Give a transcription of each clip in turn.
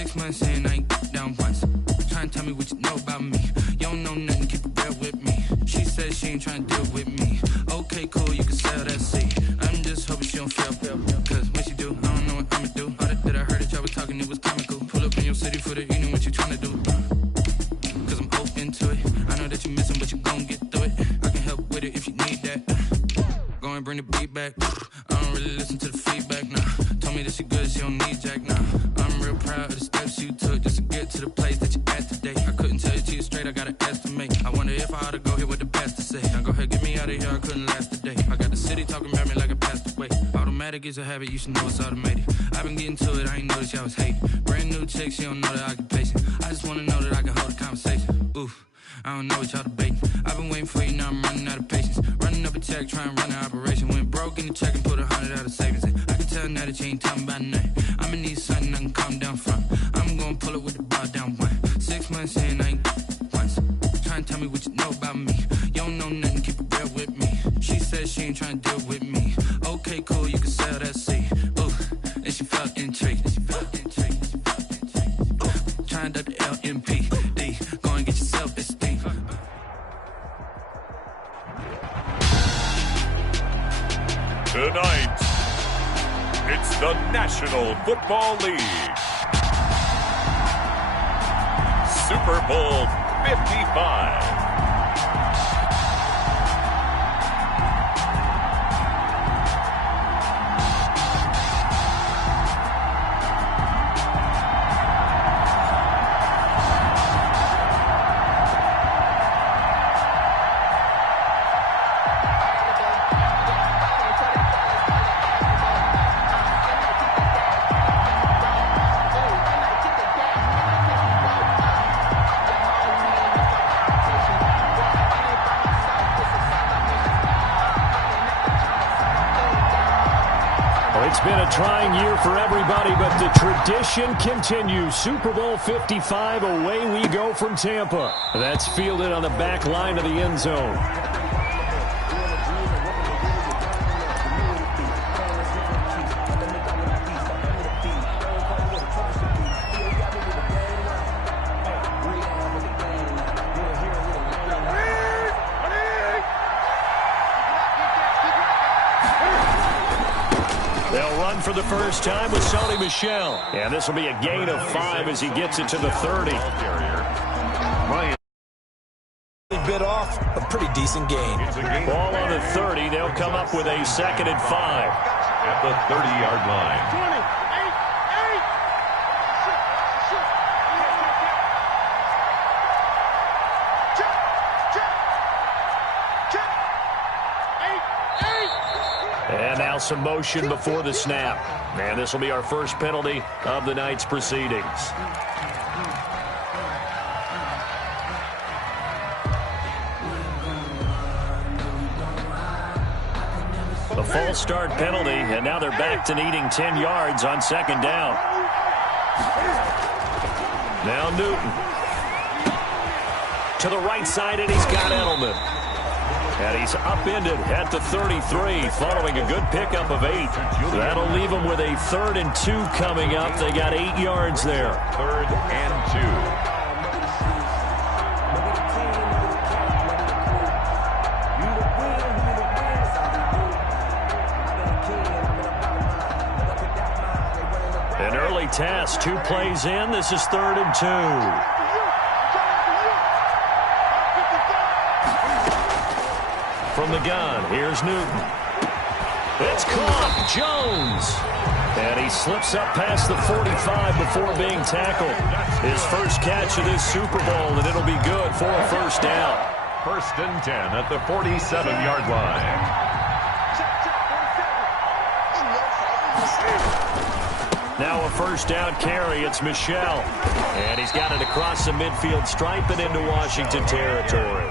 6 months in, I ain't down once. Trying to tell me what you know about me. You don't know nothing, keep it real with me. She said she ain't trying to deal with me. Okay, cool, you can sell that seat. I'm just hoping she don't fail. Cause when she do, I don't know what I'ma do. All that I heard that y'all was talking, it was comical. Pull up in your city for the evening, what you trying to do? Cause I'm open to it. I know that you missing, but you gon' get through it. I can help with it if you need that. Go and bring the beat back. I don't really listen to the feedback, nah. Told me that she good, she don't need Jack, nah. I'm real proud of the steps you took just to get to the place that you at today. I couldn't tell you to you straight, I gotta estimate. I wonder if I ought to go here with the best to say. Now go ahead, get me out of here, I couldn't last today. I got the city talking about me like I passed away. Automatic is a habit, you should know it's automated. I've been getting to it, I ain't noticed y'all was hating. Brand new chick, she don't know the occupation. I just wanna know that I can hold a conversation. Oof. I don't know what y'all debating. I've been waiting for you, now I'm running out of patience. Running up a check, trying to run an operation. Went broke in the check and put 100 out of savings in. I can tell now that you ain't talking about nothing. I'ma need something I can calm down from. I'm gonna pull it with the bar down one. 6 months in, I ain't once. Trying to tell me what you know about me. You don't know nothing, keep it real with me. She said she ain't trying to deal with me. Okay, cool, you can sell that seat. Ooh, and she felt intrigued. Trying to the LMPD. Go and get your self-esteem. Tonight, it's the National Football League. Super Bowl 55. It's been a trying year for everybody, but the tradition continues. Super Bowl 55, away we go from Tampa. That's fielded on the back line of the end zone. For the first time with Sony Michel. And this will be a gain of 5 as he gets it to the 30. Bit off, a pretty decent gain. Ball on the 30. They'll come up with a 2nd and 5. At the 30-yard line. And now some motion before the snap. And this will be our first penalty of the night's proceedings. A false start penalty, and now they're back to needing 10 yards on 2nd down. Now Newton. To the right side, and he's got Edelman. And he's upended at the 33 following a good pickup of 8. That'll leave them with a 3rd and 2 coming up. They got 8 yards there. 3rd and 2. An early test, 2 plays in. This is 3rd and 2. From the gun, here's Newton. It's caught, Jones. And he slips up past the 45 before being tackled. His first catch of this Super Bowl, and it'll be good for a 1st down. 1st and 10 at the 47-yard line. Now a 1st down carry. It's Michel. And he's got it across the midfield stripe and into Washington territory.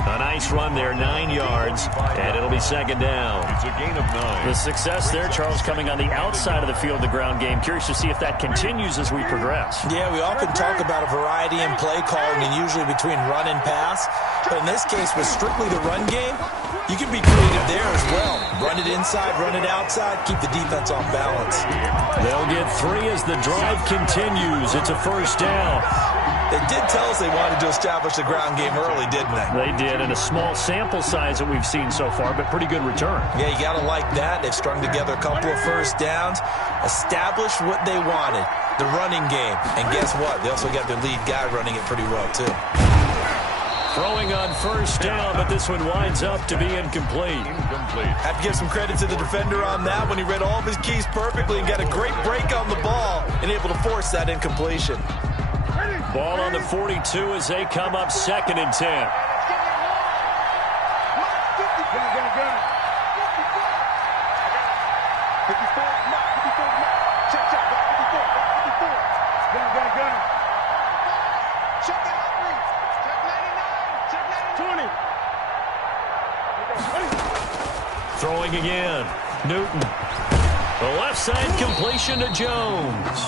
A nice run there, 9 yards, and it'll be second down. It's a gain of 9. The success there, Charles, coming on the outside of the field, the ground game. Curious to see if that continues as we progress. Yeah, we often talk about a variety in play calling and usually between run and pass. But in this case, with strictly the run game, you can be creative there as well. Run it inside, run it outside, keep the defense off balance. They'll get 3 as the drive continues. It's a first down. They did tell us they wanted to establish the ground game early, didn't they? They did, in a small sample size that we've seen so far, but pretty good return. Yeah, you got to like that. They've strung together a couple of first downs, established what they wanted, the running game. And guess what? They also got their lead guy running it pretty well, too. Throwing on first down, but this one winds up to be incomplete. Have to give some credit to the defender on that when he read all of his keys perfectly and got a great break on the ball and able to force that incompletion. Ball on the 42 as they come up 2nd and 10. Throwing again. Newton. The left side completion to Jones.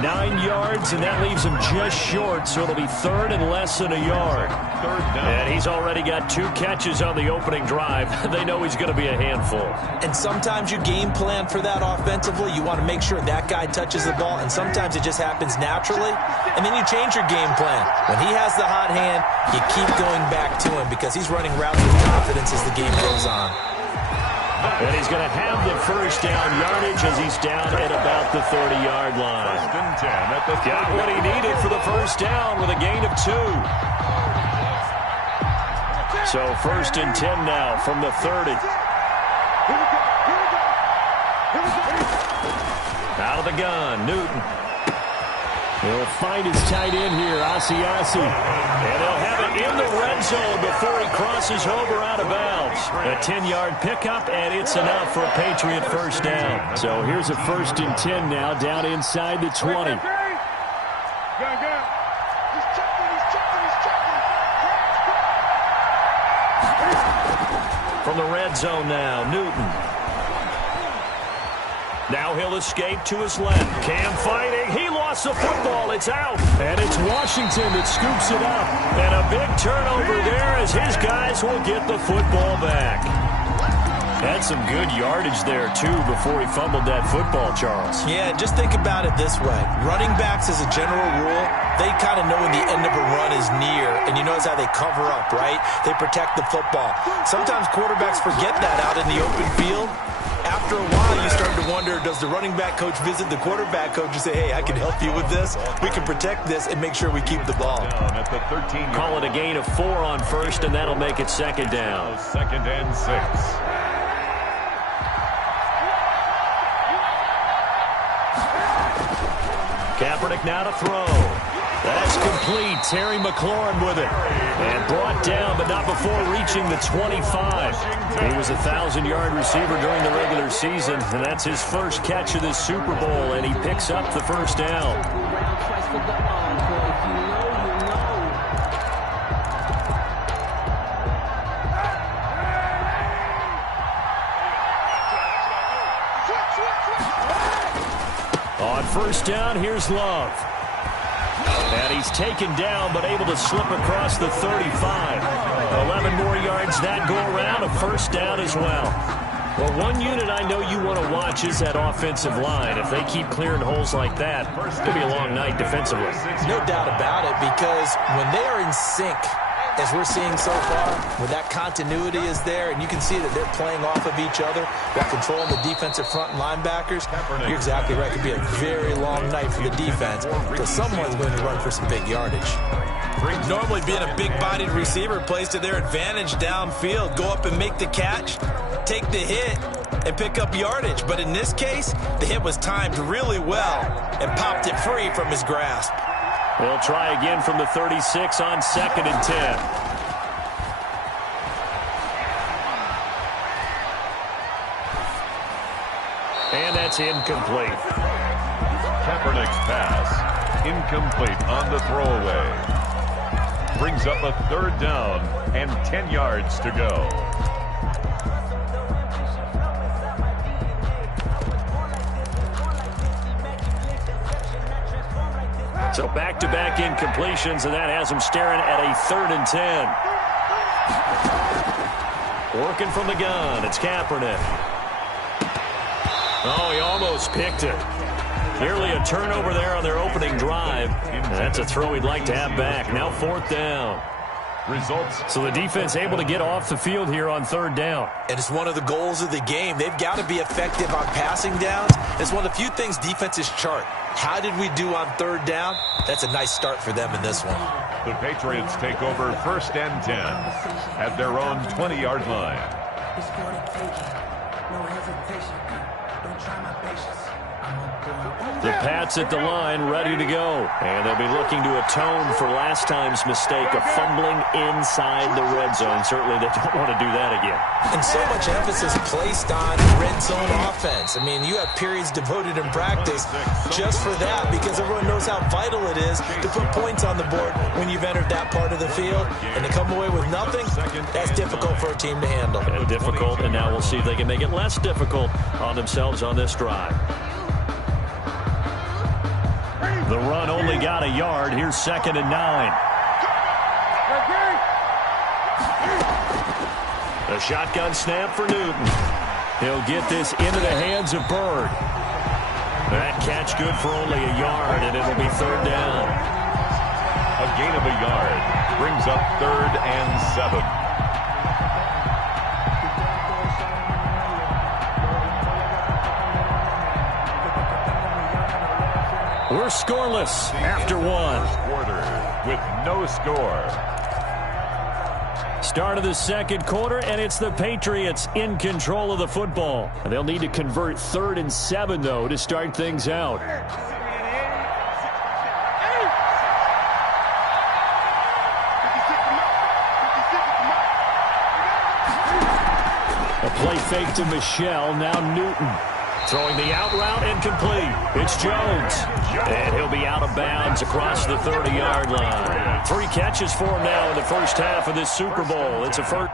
9 yards, and that leaves him just short, so it'll be 3rd and less than a yard. And he's already got 2 catches on the opening drive. They know he's going to be a handful. And sometimes you game plan for that offensively. You want to make sure that guy touches the ball, and sometimes it just happens naturally. And then you change your game plan. When he has the hot hand, you keep going back to him because he's running routes with confidence as the game goes on. And he's going to have the first down yardage as he's down at about the 30-yard line. Got what he needed for the first down with a gain of 2. So 1st and 10 now from the 30. Out of the gun, Newton. He'll find his tight end here, Asiasi. And they'll have it in the red zone before he crosses over out of bounds. A 10-yard pickup, and it's enough for a Patriot first down. So here's a 1st and 10 now, down inside the 20. From the red zone now, Newton. Now he'll escape to his left. Cam fighting. He lost the football. It's out. And it's Washington that scoops it up. And a big turnover there as his guys will get the football back. Had some good yardage there, too, before he fumbled that football, Charles. Yeah, just think about it this way. Running backs, as a general rule, they kind of know when the end of a run is near. And you notice how they cover up, right? They protect the football. Sometimes quarterbacks forget that out in the open field. After a while, you start to wonder, does the running back coach visit the quarterback coach and say, hey, I can help you with this. We can protect this and make sure we keep the ball. Call it a gain of 4 on first, and that'll make it 2nd down. 2nd and 6. Kaepernick now to throw. That's complete. Terry McLaurin with it. And brought down, but not before reaching the 25. He was a 1,000-yard receiver during the regular season, and that's his first catch of this Super Bowl, and he picks up the first down. On first down, here's Love. And he's taken down, but able to slip across the 35. 11 more yards that go around, a first down as well. Well, one unit I know you want to watch is that offensive line. If they keep clearing holes like that, it's going to be a long night defensively. No doubt about it, because when they are in sync, as we're seeing so far, when that continuity is there, and you can see that they're playing off of each other while controlling the defensive front and linebackers, you're exactly right. It could be a very long night for the defense because someone's going to run for some big yardage. Normally being a big-bodied receiver plays to their advantage downfield. Go up and make the catch, take the hit, and pick up yardage. But in this case, the hit was timed really well and popped it free from his grasp. They'll try again from the 36 on 2nd and 10. And that's incomplete. Kaepernick's pass incomplete on the throwaway. brings up a 3rd down and 10 yards to go. So back-to-back incompletions, and that has him staring at a 3rd and 10. Working from the gun, it's Kaepernick. Oh, he almost picked it. Nearly a turnover there on their opening drive. And that's a throw he'd like to have back. Now 4th down. Results. So the defense able to get off the field here on 3rd down. And it's one of the goals of the game. They've got to be effective on passing downs. It's one of the few things defenses chart. How did we do on 3rd down? That's a nice start for them in this one. The Patriots take over 1st and 10 at their own 20-yard line. It's for the occasion. No hesitation. Don't try my patience. The Pats at the line, ready to go. And they'll be looking to atone for last time's mistake of fumbling inside the red zone. Certainly they don't want to do that again. And so much emphasis placed on red zone offense. I mean, you have periods devoted in practice just for that because everyone knows how vital it is to put points on the board when you've entered that part of the field. And to come away with nothing, that's difficult for a team to handle. And difficult, and now we'll see if they can make it less difficult on themselves on this drive. The run only got a yard. Here's 2nd and 9. A shotgun snap for Newton. He'll get this into the hands of Bird. That catch good for only a yard, and it'll be 3rd down. A gain of a yard brings up 3rd and 7. We're scoreless after 1. Quarter with no score. Start of the 2nd quarter, and it's the Patriots in control of the football. And they'll need to convert 3rd and 7, though, to start things out. A play fake to Michelle, now Newton. Throwing the out route incomplete. It's Jones. And he'll be out of bounds across the 30-yard line. 3 catches for him now in the first half of this Super Bowl. It's a first.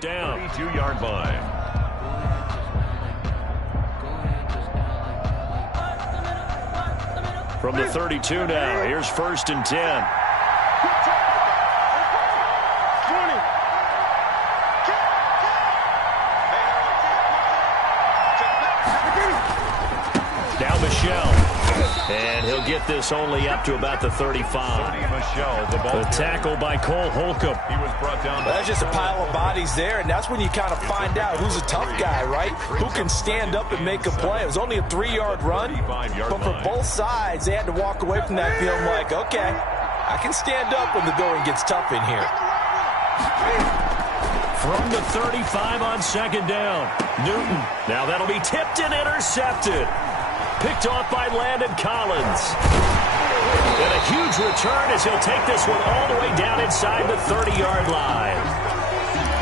Down. 32-yard line. From the 32 now, here's 1st and 10. Now Michelle. And he'll get this only up to about the 35. The tackle by Cole Holcomb. He was brought down. That's just a pile of bodies there, and that's when you kind of find out who's a tough guy, right? Who can stand up and make a play. It was only a 3-yard run, but for both sides, they had to walk away from that feeling like, okay, I can stand up when the going gets tough in here. From the 35 on 2nd down, Newton. Now that'll be tipped and intercepted. Picked off by Landon Collins. And a huge return as he'll take this one all the way down inside the 30-yard line.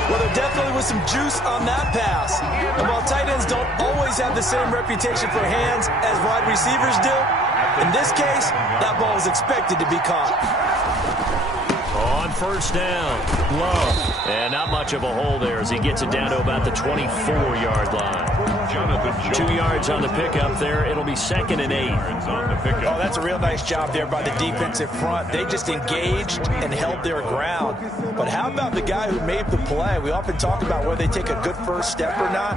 Well, there definitely was some juice on that pass. And while tight ends don't always have the same reputation for hands as wide receivers do, in this case, that ball was expected to be caught. On first down. Love. And not much of a hole there as he gets it down to about the 24-yard line. 2 yards on the pickup there. It'll be 2nd and 8. Oh, that's a real nice job there by the defensive front. They just engaged and held their ground. But how about the guy who made the play? We often talk about whether they take a good first step or not.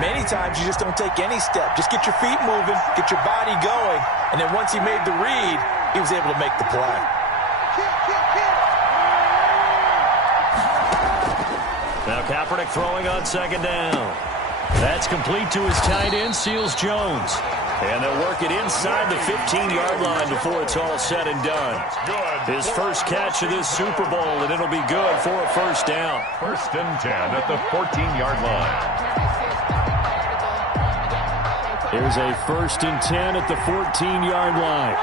Many times you just don't take any step. Just get your feet moving, get your body going, and then once he made the read, he was able to make the play. Now Kaepernick throwing on 2nd down. That's complete to his tight end, Seals Jones. And they'll work it inside the 15-yard line before it's all said and done. His first catch of this Super Bowl, and it'll be good for a first down. 1st and 10 at the 14-yard line. Here's a 1st and 10 at the 14-yard line.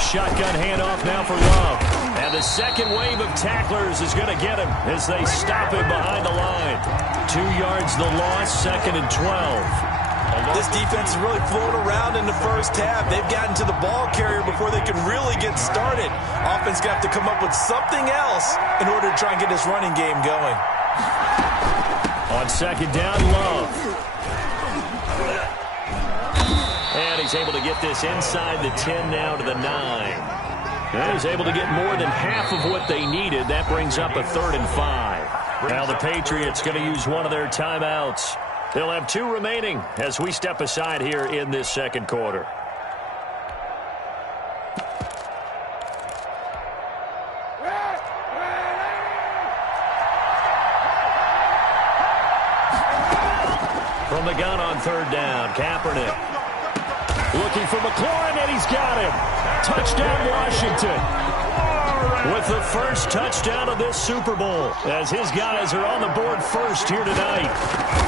Shotgun handoff now for Love. And the second wave of tacklers is going to get him as they stop him behind the line. 2 yards the loss, 2nd and 12. This defense is really floating around in the first half. They've gotten to the ball carrier before they can really get started. Offense going to have to come up with something else in order to try and get this running game going. On 2nd down, Love. And he's able to get this inside the 10 now to the 9. And he's able to get more than half of what they needed. That brings up a 3rd and 5. Now the Patriots going to use one of their timeouts. They'll have 2 remaining as we step aside here in this second quarter. From the gun on 3rd down, Kaepernick. Looking for McLaurin, and he's got him. Touchdown, Washington. With the first touchdown of this Super Bowl, as his guys are on the board first here tonight.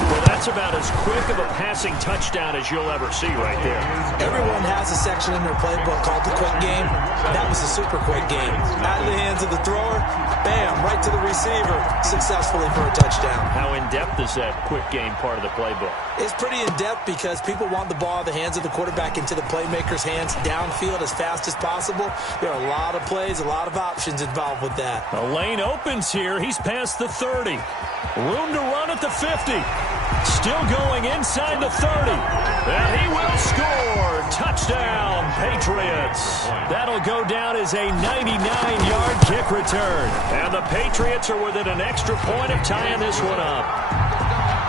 Well, that's about as quick of a passing touchdown as you'll ever see right there. Everyone has a section in their playbook called the quick game. That was a super quick game. Out of the hands of the thrower, bam, right to the receiver, successfully for a touchdown. How in-depth is that quick game part of the playbook? It's pretty in-depth because people want the ball in the hands of the quarterback into the playmaker's hands downfield as fast as possible. There are a lot of plays, a lot of options involved with that. The lane opens here. He's past the 30. Room to run at the 50. Still going inside the 30. And he will score. Touchdown, Patriots. That'll go down as a 99-yard kick return. And the Patriots are within an extra point of tying this one up.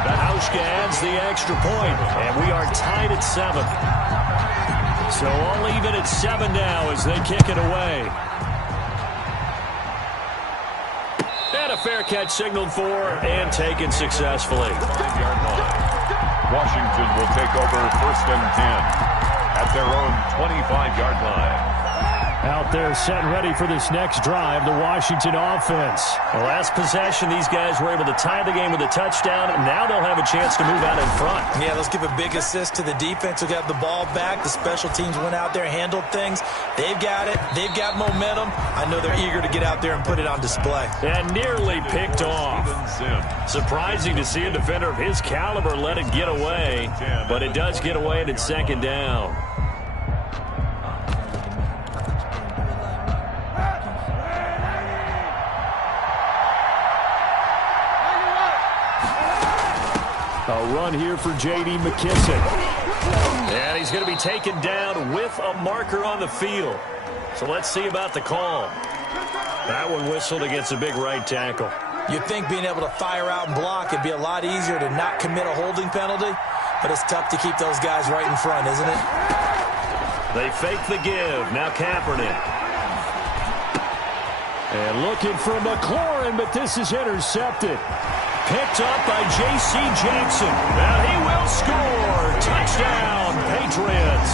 Hauschka adds the extra point, and we are tied at 7. So all even at 7 now as they kick it away. And a fair catch signaled for and taken successfully. Washington will take over 1st and 10 at their own 25-yard line. Out there set and ready for this next drive, the Washington offense. The last possession, these guys were able to tie the game with a touchdown, and now they'll have a chance to move out in front. Yeah, let's give a big assist to the defense who got the ball back. The special teams went out there, handled things. They've got it. They've got momentum. I know they're eager to get out there and put it on display. And nearly picked off. Surprising to see a defender of his caliber let it get away, but it does get away and it's 2nd down. A run here for J.D. McKissick. And he's going to be taken down with a marker on the field. So let's see about the call. That one whistled against a big right tackle. You'd think being able to fire out and block it'd be a lot easier to not commit a holding penalty, but it's tough to keep those guys right in front, isn't it? They fake the give. Now Kaepernick. And looking for McLaurin, but this is intercepted. Picked up by J.C. Jackson. And he will score. Touchdown, Patriots.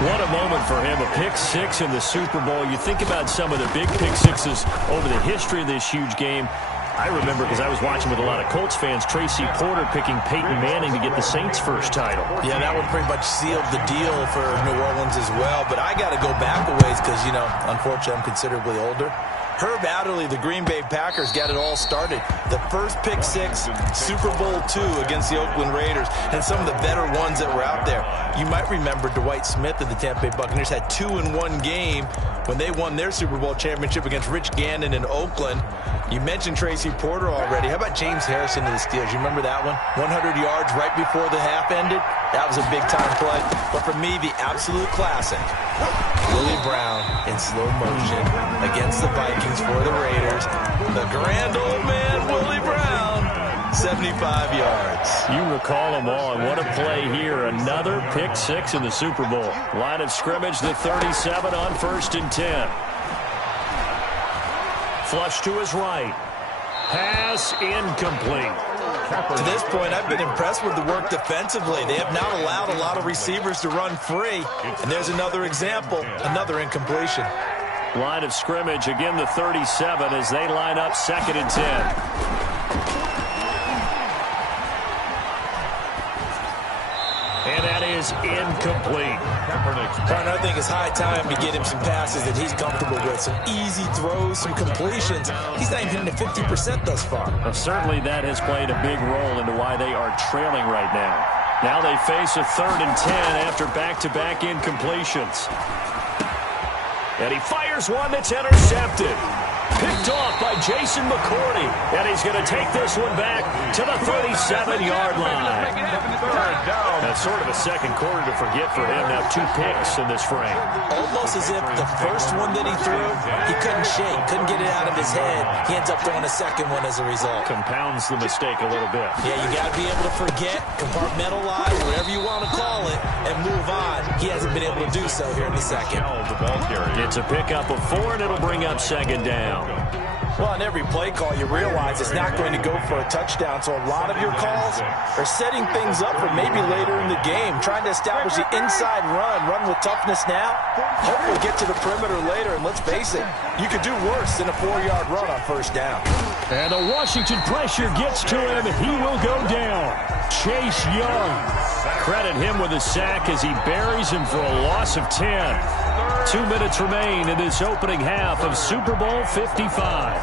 What a moment for him. A pick 6 in the Super Bowl. You think about some of the big pick 6s over the history of this huge game. I remember, because I was watching with a lot of Colts fans, Tracy Porter picking Peyton Manning to get the Saints' first title. Yeah, that one pretty much sealed the deal for New Orleans as well. But I got to go back a ways because, you know, unfortunately I'm considerably older. Herb Adderley, the Green Bay Packers, got it all started. The first pick six, Super Bowl II against the Oakland Raiders, and some of the better ones that were out there. You might remember Dwight Smith of the Tampa Bay Buccaneers had 2 in one game when they won their Super Bowl championship against Rich Gannon in Oakland. You mentioned Tracy Porter already. How about James Harrison of the Steelers? You remember that one? 100 yards right before the half ended? That was a big-time play. But for me, the absolute classic, Willie Brown in slow motion against the Vikings for the Raiders. The grand old man, Willie Brown, 75 yards. You recall them all, and what a play here. Another pick six in the Super Bowl. Line of scrimmage, the 37 on 1st and 10. Flush to his right. Pass incomplete. To this point, I've been impressed with the work defensively. They have not allowed a lot of receivers to run free. And there's another example, another incompletion. Line of scrimmage, again the 37 as they line up 2nd and 10. And that is incomplete. Partner, I think it's high time to get him some passes that he's comfortable with. Some easy throws, some completions. He's not even hitting 50% thus far. Well, certainly that has played a big role into why they are trailing right now. Now they face a 3rd and 10 after back-to-back incompletions. And he fires one that's intercepted. Picked off by Jason McCourty. And he's going to take this one back to the 37-yard line. That's sort of a second quarter to forget for him. Now 2 picks in this frame. Almost as if the first one that he threw, he couldn't shake, couldn't get it out of his head. He ends up throwing a second one as a result. Compounds the mistake a little bit. Yeah, you got to be able to forget, compartmentalize, whatever you want to call it, and move on. He hasn't been able to do so here in the second. It's a pickup of 4, and it'll bring up 2nd down. Well, on every play call, you realize it's not going to go for a touchdown, so a lot of your calls are setting things up for maybe later in the game, trying to establish the inside run with toughness now, hopefully get to the perimeter later, and let's face it, you could do worse than a 4-yard run on 1st down. And the Washington pressure gets to him, and he will go down. Chase Young. Credit him with a sack as he buries him for a loss of 10. 2 minutes remain in this opening half of Super Bowl 55.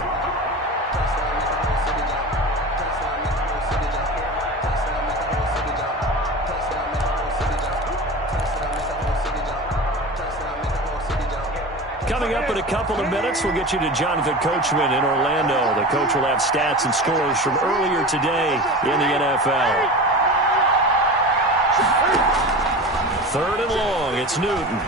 Coming up in a couple of minutes, we'll get you to Jonathan Coachman in Orlando. The coach will have stats and scores from earlier today in the NFL. 3rd and long, it's Newton.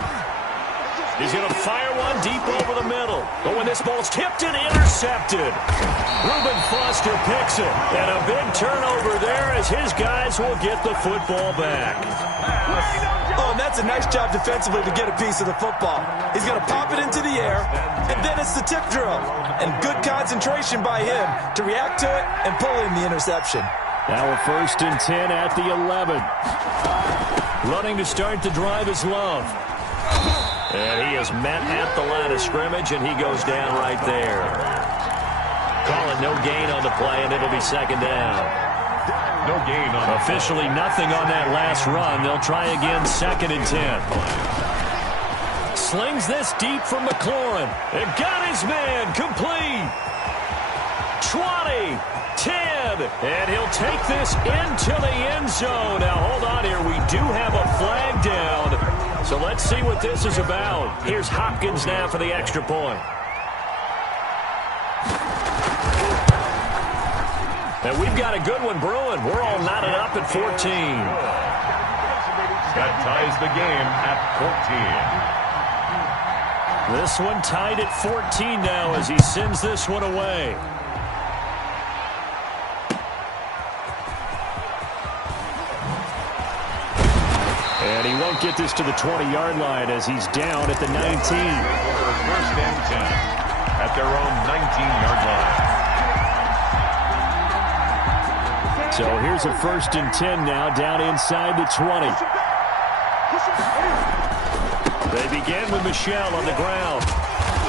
He's going to fire one deep over the middle. But when this ball's tipped and intercepted, Reuben Foster picks it. And a big turnover there as his guys will get the football back. Oh, and that's a nice job defensively to get a piece of the football. He's going to pop it into the air, and then it's the tip drill. And good concentration by him to react to it and pull in the interception. Now a 1st and 10 at the 11. Running to start the drive is Love. And he is met at the line of scrimmage, and he goes down right there. Calling no gain on the play, and it'll be 2nd down. No gain on officially nothing on that last run. They'll try again 2nd and 10. Slings this deep from McLaurin. And got his man complete. 20, 10, and he'll take this into the end zone. Now, hold on here. We do have a flag down. So let's see what this is about. Here's Hopkins now for the extra point. And we've got a good one brewing. We're all knotted up at 14. That ties the game at 14. This one tied at 14 now as he sends this one away. And he won't get this to the 20-yard line as he's down at the 19. 1st and 10 at their own 19-yard line. So here's a 1st and 10 now down inside the 20. They begin with Michel on the ground.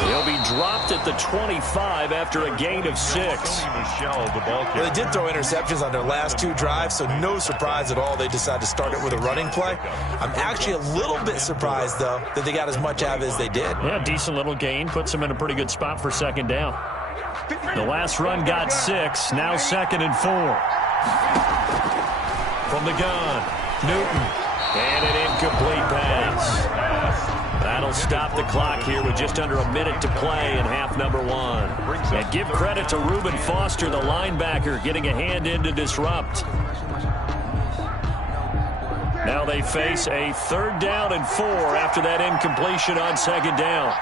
He'll be dropped at the 25 after a gain of 6. Well, they did throw interceptions on their last 2 drives, so no surprise at all they decided to start it with a running play. I'm actually a little bit surprised, though, that they got as much out of it as they did. Yeah, decent little gain. Puts them in a pretty good spot for second down. The last run got 6. Now 2nd and 4. From the gun, Newton. And an incomplete pass. That'll stop the clock here with just under a minute to play in half number 1. And give credit to Reuben Foster, the linebacker, getting a hand in to disrupt. Now they face a 3rd down and 4 after that incompletion on 2nd down.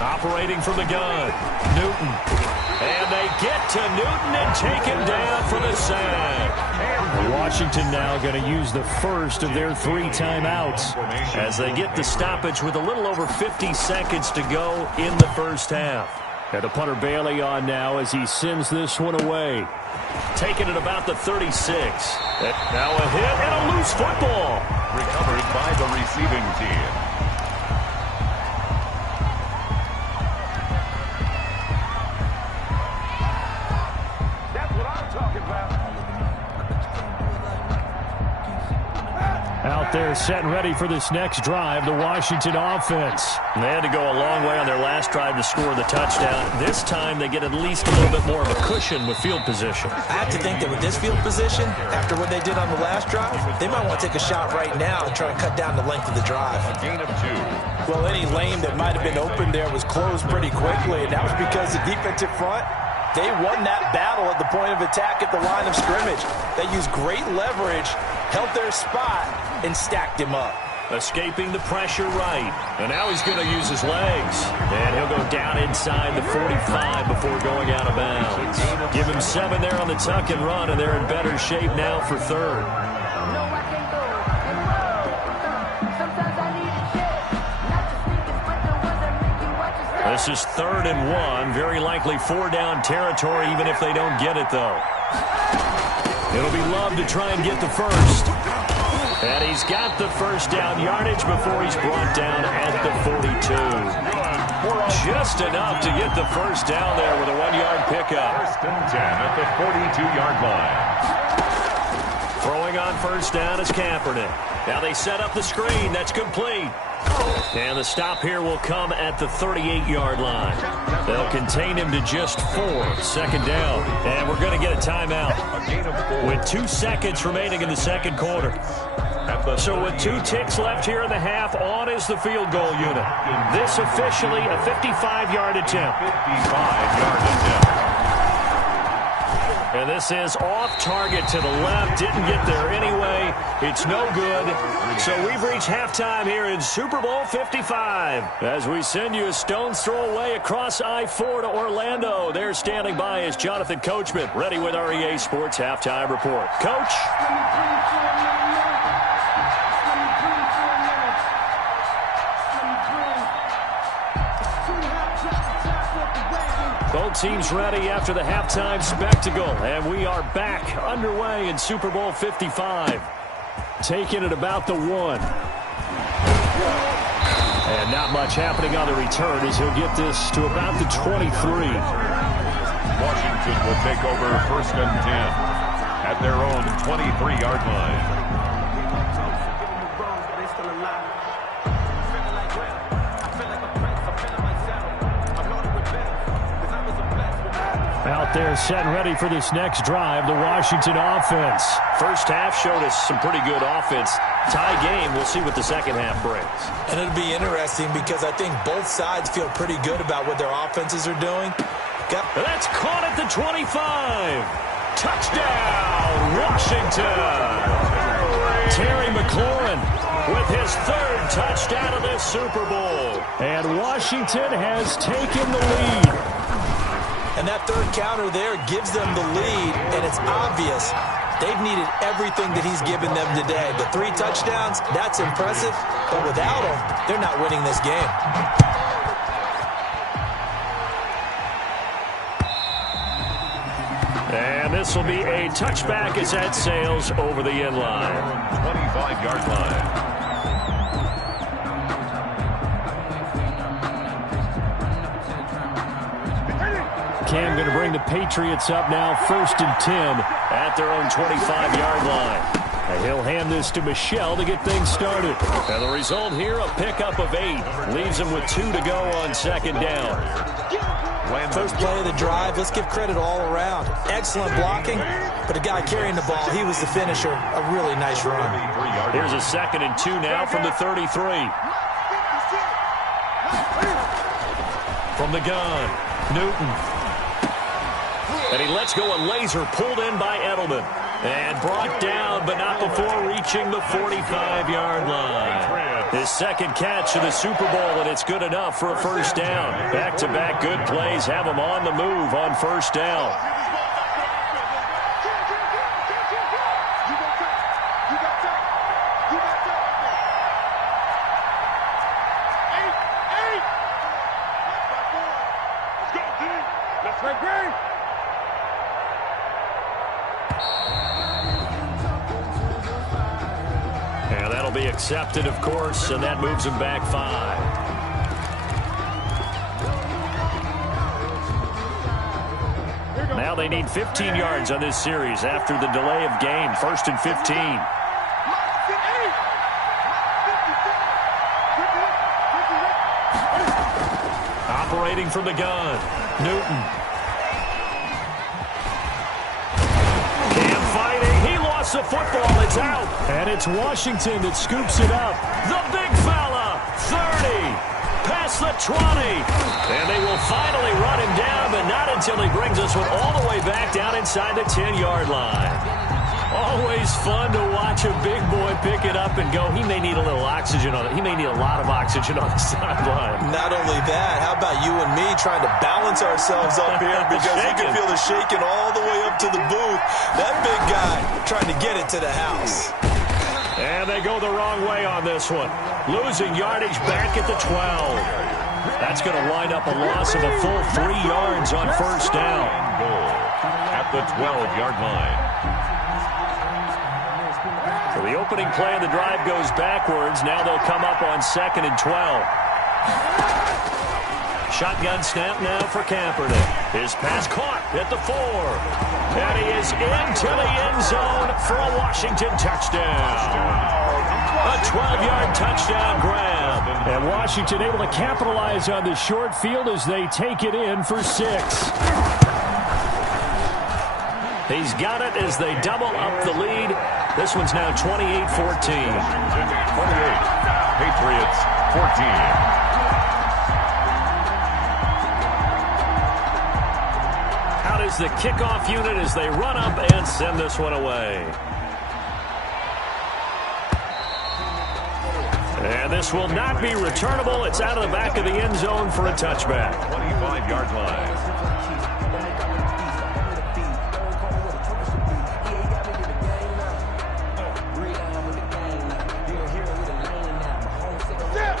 Operating from the gun, Newton. And they get to Newton and take him down for the sack. Washington now going to use the first of their 3 timeouts as they get the stoppage with a little over 50 seconds to go in the first half. And the punter Bailey on now as he sends this one away. Taking it about the 36. Now a hit and a loose football. Recovered by the receiving team. Out there set and ready for this next drive, the Washington offense. And they had to go a long way on their last drive to score the touchdown. This time they get at least a little bit more of a cushion with field position. I have to think that with this field position, after what they did on the last drive, they might want to take a shot right now and try to cut down the length of the drive. A gain of 2. Well, any lane that might have been open there was closed pretty quickly, and that was because the defensive front, they won that battle at the point of attack at the line of scrimmage. They used great leverage, held their spot, and stacked him up. Escaping the pressure right. And now he's going to use his legs. And he'll go down inside the 45 before going out of bounds. Give him 7 there on the tuck and run, and they're in better shape now for 3rd. This is 3rd and 1. Very likely 4-down territory, even if they don't get it, though. It'll be Love to try and get the first. And he's got the first down yardage before he's brought down at the 42. Just enough to get the first down there with a 1-yard pickup. 1st and 10 at the 42-yard line. Throwing on first down is Kaepernick. Now they set up the screen. That's complete. And the stop here will come at the 38-yard line. They'll contain him to just 4. 2nd down. And we're going to get a timeout with 2 seconds remaining in the 2nd quarter. So with 2 ticks left here in the half, on is the field goal unit. This officially a 55-yard attempt. 55-yard attempt. And this is off target to the left. Didn't get there anyway. It's no good. So we've reached halftime here in Super Bowl 55. As we send you a stone's throw away across I-4 to Orlando. There standing by is Jonathan Coachman, ready with our EA Sports Halftime Report. Coach? Both teams ready after the halftime spectacle, and we are back underway in Super Bowl 55. Taking it about the 1. And not much happening on the return as he'll get this to about the 23. Washington will take over 1st and 10 at their own 23-yard line. Out there set and ready for this next drive, the Washington offense. First half showed us some pretty good offense. Tie game, we'll see what the second half brings. And it'll be interesting because I think both sides feel pretty good about what their offenses are doing. That's caught at the 25. Touchdown, Washington. Terry McLaurin with his 3rd touchdown of this Super Bowl. And Washington has taken the lead. And that 3rd counter there gives them the lead, and it's obvious they've needed everything that he's given them today. The 3 touchdowns, that's impressive, but without him, they're not winning this game. And this will be a touchback as that sails over the end line. 25-yard line. Cam going to bring the Patriots up now, 1st and 10 at their own 25-yard line. And he'll hand this to Michelle to get things started. And the result here, a pickup of 8. Leaves him with 2 to go on 2nd down. First play of the drive, let's give credit all around. Excellent blocking, but the guy carrying the ball, he was the finisher. A really nice run. Here's a 2nd and 2 now from the 33. From the gun, Newton. And he lets go a laser, pulled in by Edelman. And brought down, but not before reaching the 45-yard line. His 2nd catch of the Super Bowl, and it's good enough for a 1st down. Back-to-back good plays have him on the move on 1st down. And that'll be accepted, of course, and that moves him back 5. Now they need 15 yards on this series after the delay of game. 1st and 15. Operating from the gun, Newton. Cam fighting. He lost the football. It's out. And it's Washington that scoops it up. The big fella, 30. Past the 20. And they will finally run him down, but not until he brings this one all the way back down inside the 10-yard line. Always fun to watch a big boy pick it up and go. He may need a little oxygen on it. He may need a lot of oxygen on the sideline. Not only that, how about you and me trying to balance ourselves up here because you can feel the shaking all the way up to the booth. That big guy trying to get it to the house. And they go the wrong way on this one. Losing yardage back at the 12. That's going to wind up a loss of a full 3 yards on 1st down. Goal at the 12-yard line. So the opening play of the drive goes backwards. Now they'll come up on 2nd and 12. Shotgun snap now for Kaepernick. His pass caught at the 4. And he is into the end zone for a Washington touchdown. A 12-yard touchdown grab. And Washington able to capitalize on the short field as they take it in for 6. He's got it as they double up the lead. This one's now 28-14. 28. Patriots 14. Out is the kickoff unit as they run up and send this one away. And this will not be returnable. It's out of the back of the end zone for a touchback. 25-yard line.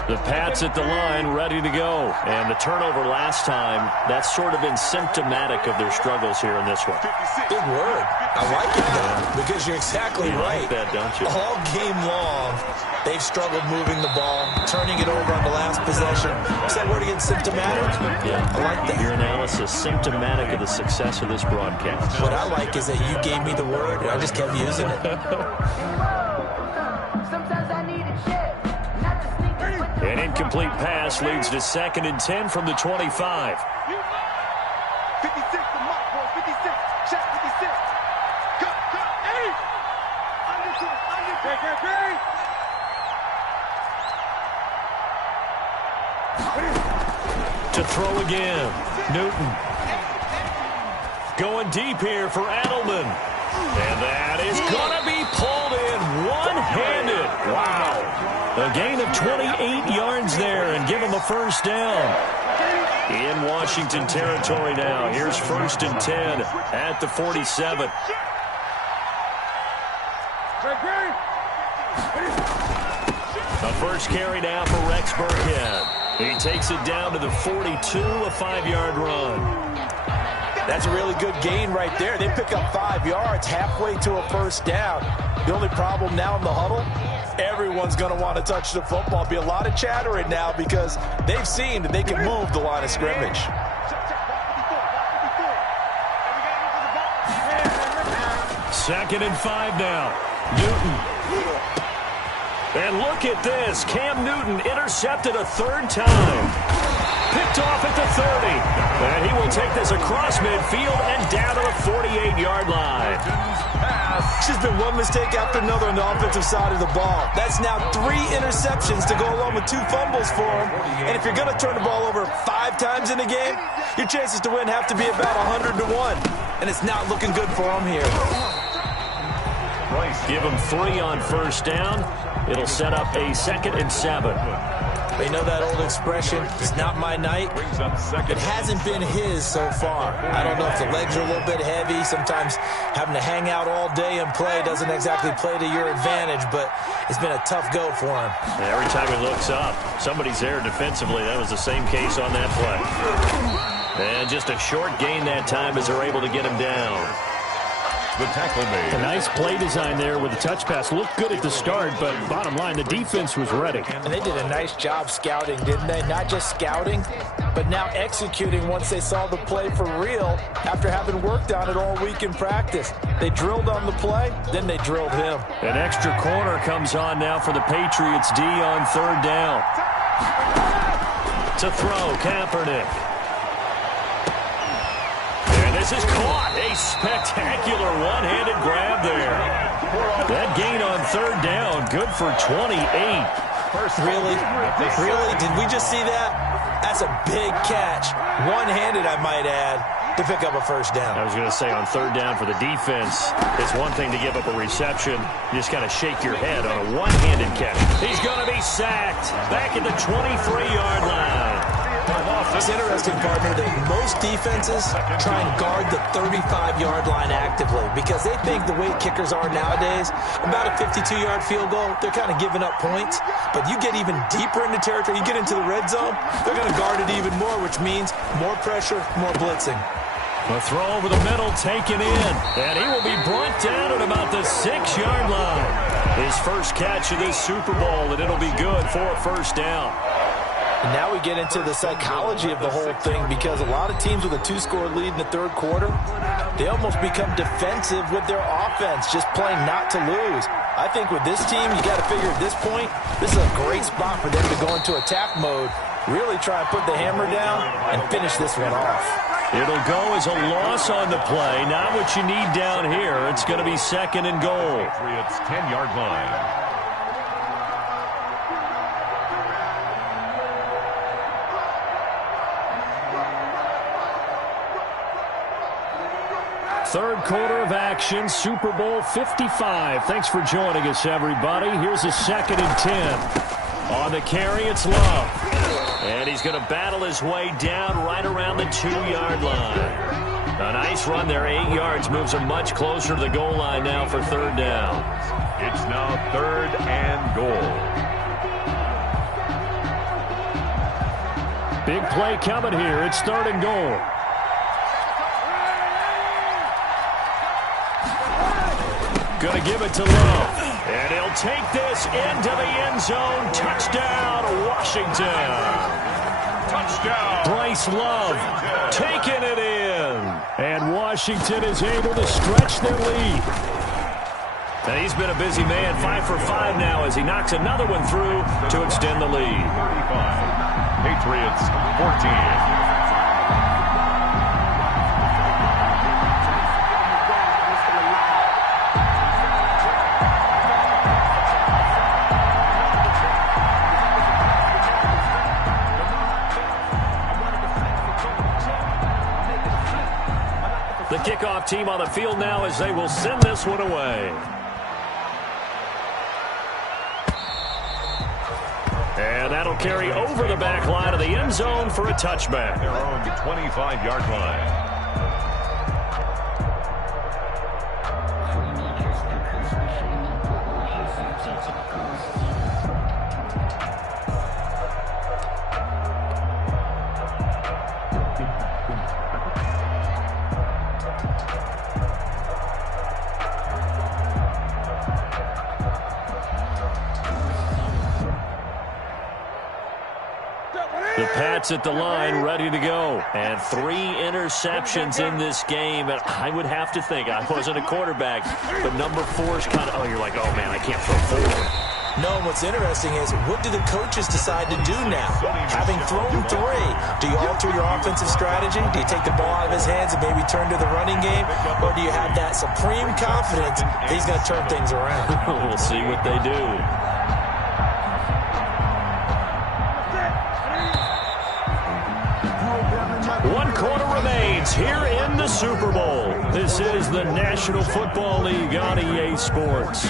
The Pats at the line, ready to go. And the turnover last time, that's sort of been symptomatic of their struggles here in this one. Big word. I like it, though, because you're exactly right. Like that, don't you? All game long, they've struggled moving the ball, turning it over on the last possession. Is that word again, symptomatic? Yeah. I like that. Your analysis, symptomatic of the success of this broadcast. What I like is that you gave me the word, and I just kept using it. An incomplete pass leads to 2nd and 10 from the 25. 56 to Mike, boy. 56. Shot 56. Cut. 80. To throw again. Newton. Going deep here for Edelman. And that is going to be pulled in one-handed. Wow. A gain of 28 yards there and give him a 1st down. In Washington territory now. Here's 1st and 10 at the 47. A first carry now for Rex Burkhead. He takes it down to the 42, a 5-yard run. That's a really good gain right there. They pick up 5 yards halfway to a first down. The only problem now in the huddle, everyone's going to want to touch the football. Be a lot of chatter right now because they've seen that they can move the line of scrimmage. Second and 5 now. Newton. And look at this. Cam Newton intercepted a 3rd time. Picked off at the 30. And he will take this across midfield and down to the 48-yard line. It's just been one mistake after another on the offensive side of the ball. That's now 3 interceptions to go along with 2 fumbles for him. And if you're going to turn the ball over 5 times in a game, your chances to win have to be about 100 to 1. And it's not looking good for him here. Give him 3 on first down. It'll set up a 2nd and 7. They know that old expression, it's not my night. It hasn't been his so far. I don't know if the legs are a little bit heavy. Sometimes having to hang out all day and play doesn't exactly play to your advantage, but it's been a tough go for him. Every time he looks up, somebody's there defensively. That was the same case on that play. And just a short gain that time as they're able to get him down. The tackle made. A nice play design there with the touch pass. Looked good at the start, but bottom line, the defense was ready. And they did a nice job scouting, didn't they? Not just scouting, but now executing once they saw the play for real after having worked on it all week in practice. They drilled on the play, then they drilled him. An extra corner comes on now for the Patriots D on 3rd down. To throw, Kaepernick. This is caught. A spectacular one-handed grab there. That gain on 3rd down, good for 28. Really? Really? Did we just see that? That's a big catch. One-handed, I might add, to pick up a first down. I was going to say on 3rd down for the defense, it's one thing to give up a reception. You just got to shake your head on a one-handed catch. He's going to be sacked back at the 23-yard line. It's interesting, partner, that most defenses try and guard the 35-yard line actively because they think the way kickers are nowadays, about a 52-yard field goal, they're kind of giving up points. But you get even deeper into territory, you get into the red zone, they're going to guard it even more, which means more pressure, more blitzing. A throw over the middle taken in, and he will be brought down at about the 6-yard line. His first catch of this Super Bowl, and it'll be good for a first down. And now we get into the psychology of the whole thing because a lot of teams with a 2-score lead in the 3rd quarter, they almost become defensive with their offense, just playing not to lose. I think with this team, you got to figure at this point, this is a great spot for them to go into attack mode, really try and put the hammer down and finish this one off. It'll go as a loss on the play. Not what you need down here. It's going to be 2nd and goal. Patriots 10-yard line. Third quarter of action, Super Bowl 55. Thanks for joining us, everybody. Here's a 2nd and 10. On the carry, it's Love. And he's going to battle his way down right around the 2-yard line. A nice run there, 8 yards. Moves him much closer to the goal line now for 3rd down. It's now 3rd and goal. Big play coming here. It's 3rd and goal. Going to give it to Love. And he'll take this into the end zone. Touchdown, Washington. Touchdown. Bryce Love taking it in. And Washington is able to stretch their lead. And he's been a busy man, 5 for 5 now as he knocks another one through to extend the lead. 35. Patriots 14. The kickoff team on the field now as they will send this one away. And that'll carry over the back line of the end zone for a touchback. Their own 25-yard line. bats at the line, ready to go. And 3 interceptions in this game. And I would have to think, I wasn't a quarterback, but number 4 is kind of, oh, you're like, oh, man, I can't throw 4. No, what's interesting is, what do the coaches decide to do now? Having thrown 3, do you alter your offensive strategy? Do you take the ball out of his hands and maybe turn to the running game? Or do you have that supreme confidence that he's going to turn things around? We'll see what they do. One quarter remains here in the Super Bowl. This is the National Football League on EA Sports.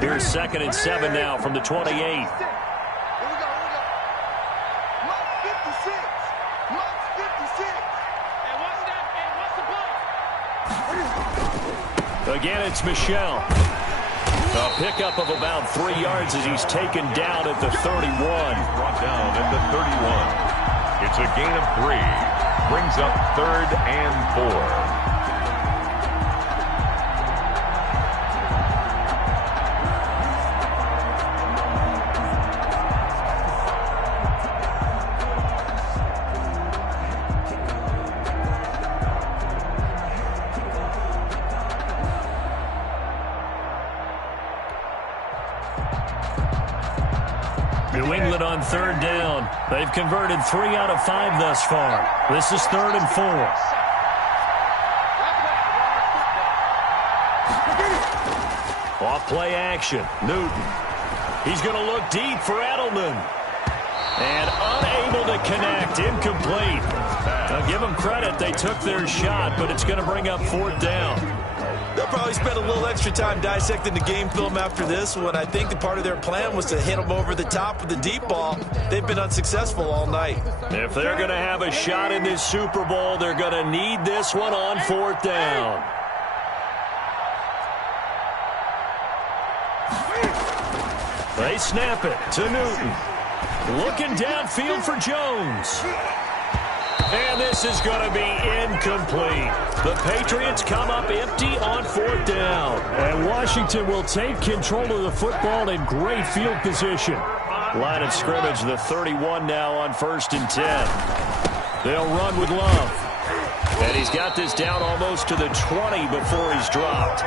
Here's 2nd and 7 now from the 28. Again, it's Michel. A pickup of about 3 yards as he's taken down at the 31. Brought down at the 31. It's a gain of 3. Brings up 3rd and 4. New England on 3rd down. They've converted 3 out of 5 thus far. This is 3rd and 4. Off play action. Newton. He's going to look deep for Edelman. And unable to connect. Incomplete. Now give them credit. They took their shot, but it's going to bring up 4th down. They'll probably spend a little extra time dissecting the game film after this one. I think the part of their plan was to hit them over the top with the deep ball. They've been unsuccessful all night. If they're going to have a shot in this Super Bowl, they're going to need this one on 4th down. They snap it to Newton. Looking downfield for Jones. And this is going to be incomplete. The Patriots come up empty on 4th down. And Washington will take control of the football in great field position. Line of scrimmage, the 31 now on 1st and 10. They'll run with Love. And he's got this down almost to the 20 before he's dropped.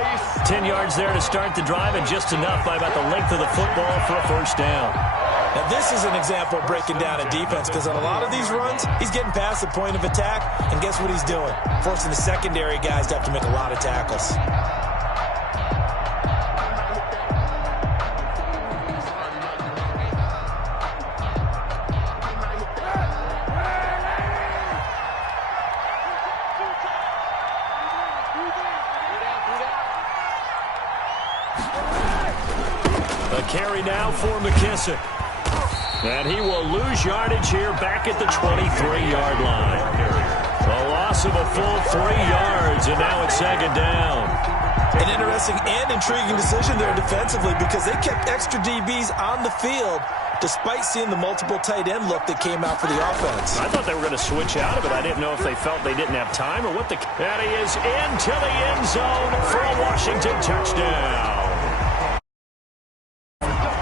10 yards there to start the drive, and just enough by about the length of the football for a 1st down. Now, this is an example of breaking down a defense, because on a lot of these runs, he's getting past the point of attack, and guess what he's doing? Forcing the secondary guys to have to make a lot of tackles. A carry now for McKissick. And he will lose yardage here back at the 23-yard line. A loss of a full 3 yards, and now it's 2nd down. An interesting and intriguing decision there defensively, because they kept extra DBs on the field despite seeing the multiple tight end look that came out for the offense. I thought they were going to switch out of it. I didn't know if they felt they didn't have time or what. And he is into the end zone for a Washington touchdown.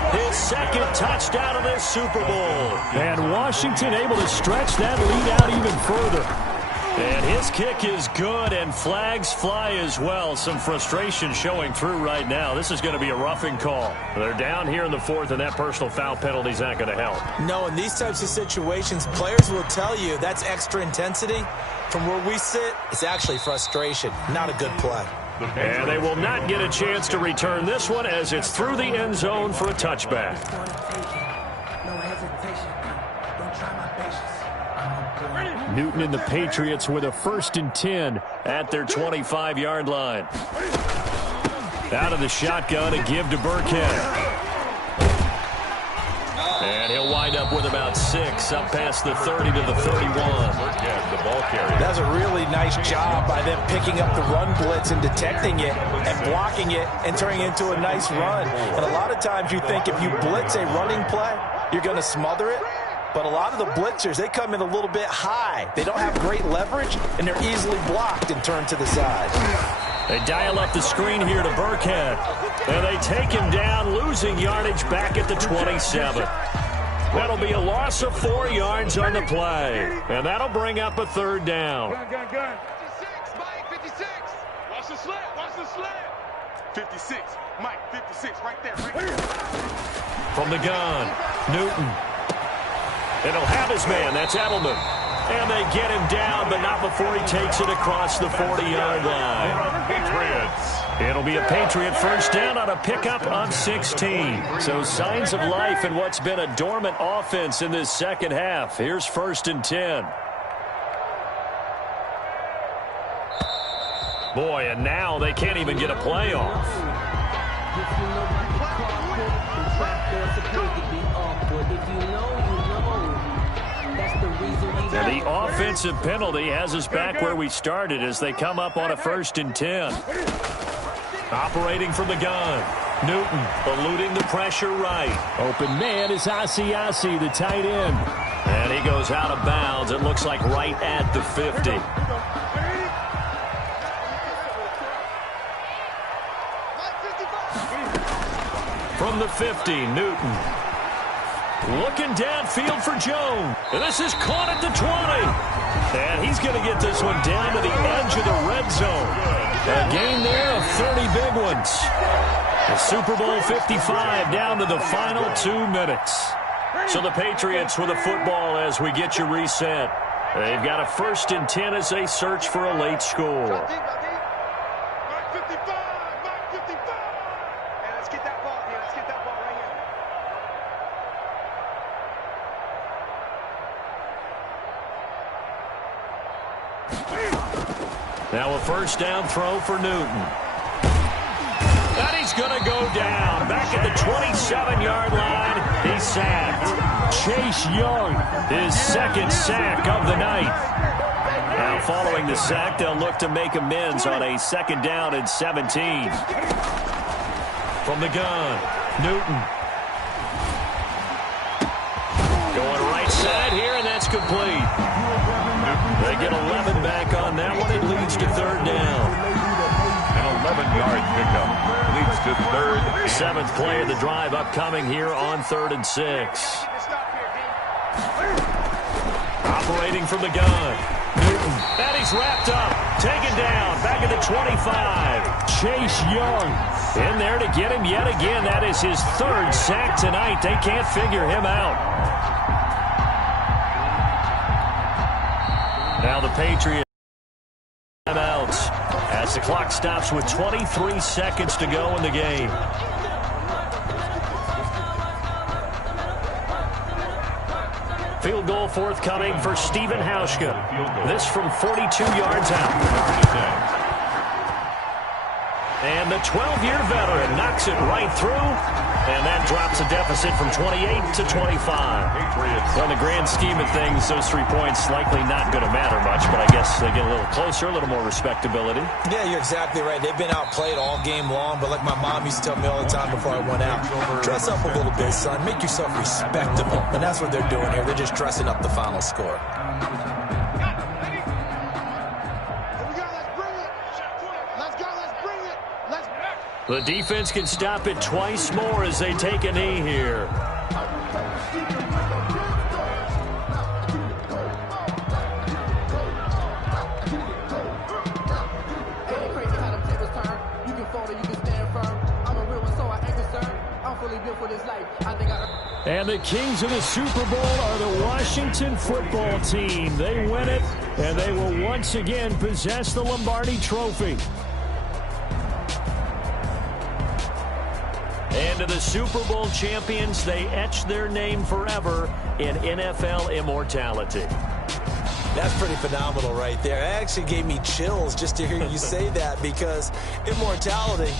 His 2nd touchdown of this Super Bowl. And Washington able to stretch that lead out even further. And his kick is good, and flags fly as well. Some frustration showing through right now. This is going to be a roughing call. They're down here in the 4th, and that personal foul penalty is not going to help. No, in these types of situations, players will tell you that's extra intensity. From where we sit, it's actually frustration, not a good play. And they will not get a chance to return this one, as it's through the end zone for a touchback. No hesitation. Don't try my patience. Newton and the Patriots with a 1st and 10 at their 25-yard line. Out of the shotgun, a give to Burkhead. And he'll wind up with about 6 up past the 30 to the 31. The ball carrier. That's a really nice job by them picking up the run blitz and detecting it and blocking it and turning it into a nice run. And a lot of times you think if you blitz a running play, you're going to smother it. But a lot of the blitzers, they come in a little bit high. They don't have great leverage, and they're easily blocked and turned to the side. They dial up the screen here to Burkhead. And they take him down, losing yardage back at the 27. That'll be a loss of 4 yards on the play. And that'll bring up a 3rd down. Gun. 56, Mike, 56. Watch the slant, watch the slant. 56, Mike, 56, right there. From the gun, Newton. And he'll have his man. That's Edelman. And they get him down, but not before he takes it across the 40-yard line. Patriots. It'll be a Patriot 1st down on a pickup of 16. So signs of life in what's been a dormant offense in this second half. Here's 1st and 10. Boy, and now they can't even get a play off. And the offensive penalty has us back where we started as they come up on a 1st and 10. Operating from the gun. Newton eluding the pressure right. Open man is Asiasi, the tight end. And he goes out of bounds. It looks like right at the 50. From the 50, Newton. Looking downfield for Jones. And this is caught at the 20. And he's going to get this one down to the edge of the red zone. A gain there of 30 big ones. The Super Bowl 55 down to the final 2 minutes. So the Patriots with a football as we get you reset. They've got a 1st and 10 as they search for a late score. Now a 1st down throw for Newton. And he's going to go down. Back at the 27-yard line. He's sacked. Chase Young, his 2nd sack of the night. Now following the sack, they'll look to make amends on a 2nd down and 17. From the gun, Newton. Going right side here, and that's complete. They get 11 back on that one. It leads to 3rd down. An 11-yard pickup leads to 3rd. 7th play of the drive upcoming here on 3rd and 6. Operating from the gun. Newton. And he's wrapped up. Taken down. Back at the 25. Chase Young in there to get him yet again. That is his 3rd sack tonight. They can't figure him out. Now the Patriots timeouts as the clock stops with 23 seconds to go in the game. Field goal forthcoming for Stephen Hauschka. This from 42 yards out. And the 12-year veteran knocks it right through. And that drops a deficit from 28 to 25. Well, in the grand scheme of things, those 3 points likely not going to matter much, but I guess they get a little closer, a little more respectability. Yeah, you're exactly right. They've been outplayed all game long, but like my mom used to tell me all the time before I went out, dress up a little bit, son. Make yourself respectable. And that's what they're doing here. They're just dressing up the final score. The defense can stop it twice more as they take a knee here. And the kings of the Super Bowl are the Washington football team. They win it, and they will once again possess the Lombardi Trophy. And to the Super Bowl champions, they etch their name forever in NFL immortality. That's pretty phenomenal right there. It actually gave me chills just to hear you say that, because immortality